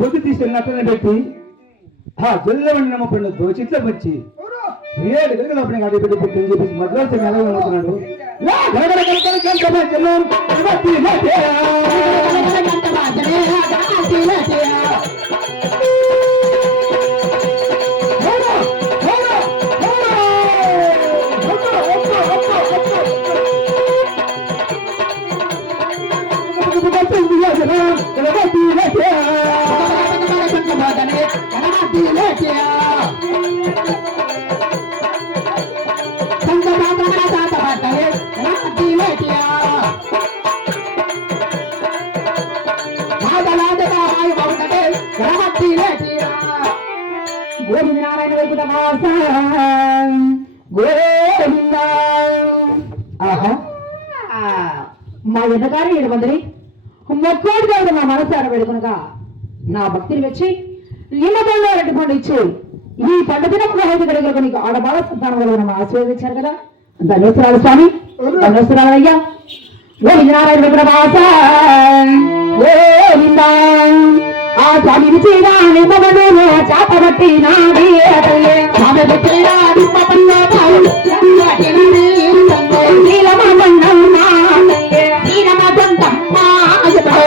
బొద్దు తీసుకెళ్ళి అట్లనే పెట్టి జల్లవండి నమ్మ పండు దోచిట్లో వచ్చి ఏడు గంటల అప్పుడు అడిగి పెట్టి పుట్టింది చెప్పేసి మద్రాసు ఎలా అనుకున్నాడు మా ఎన్నగారు 700 మొక్కోడు దేవుడు మా మనసార పెడుకునగా నా భక్తిని వచ్చి నిమ్మపండు అరటి పండు ఇచ్చి ఈ పండుగ ప్రహేది గడిగలకు నీకు ఆడబాల సంతానం వల్ల ఆశీర్వదించారు కదా ధన్యవాదాలు స్వామి ధన్యవాదాలు అయ్యా గోవిందనారాయణ విగ్రహవాస ఆ స్వామిని చీరా నిమ్మపండు చాపబట్టి నాది స్వామి నిమ్మపండు